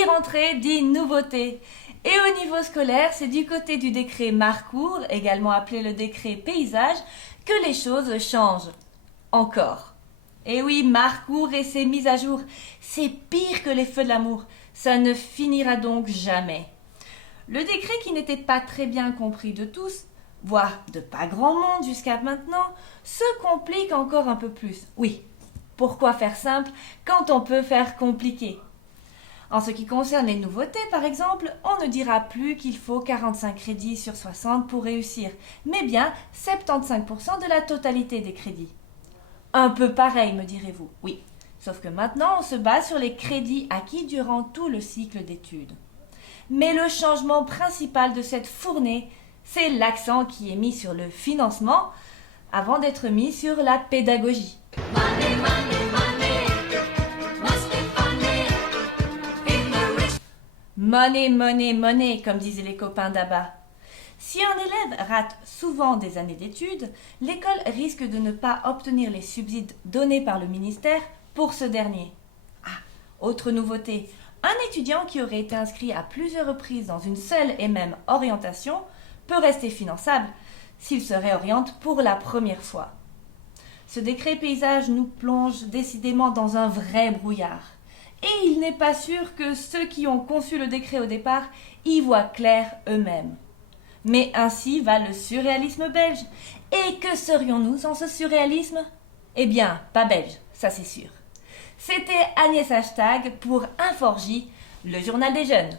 dit rentrée, dit nouveauté. Et au niveau scolaire, c'est du côté du décret Marcourt, également appelé le décret paysage, que les choses changent. Encore. Et oui, Marcourt et ses mises à jour, c'est pire que les feux de l'amour. Ça ne finira donc jamais. Le décret qui n'était pas très bien compris de tous, voire de pas grand monde jusqu'à maintenant, se complique encore un peu plus. Oui, pourquoi faire simple quand on peut faire compliqué? En ce qui concerne les nouveautés, par exemple, on ne dira plus qu'il faut 45 crédits sur 60 pour réussir, mais bien 75% de la totalité des crédits. Un peu pareil, me direz-vous. Oui, sauf que maintenant, on se base sur les crédits acquis durant tout le cycle d'études. Mais le changement principal de cette fournée, c'est l'accent qui est mis sur le financement avant d'être mis sur la pédagogie. Money, money, money must be funny in the rich. Money, money, money, comme disaient les copains d'Abba. Si un élève rate souvent des années d'études, l'école risque de ne pas obtenir les subsides donnés par le ministère pour ce dernier. Ah, autre nouveauté, un étudiant qui aurait été inscrit à plusieurs reprises dans une seule et même orientation peut rester finançable s'il se réoriente pour la première fois. Ce décret paysage nous plonge décidément dans un vrai brouillard. Et il n'est pas sûr que ceux qui ont conçu le décret au départ y voient clair eux-mêmes. Mais ainsi va le surréalisme belge. Et que serions-nous sans ce surréalisme? Eh bien, pas belge, ça c'est sûr. C'était Agnès Hashtag pour Inforgie, le journal des jeunes.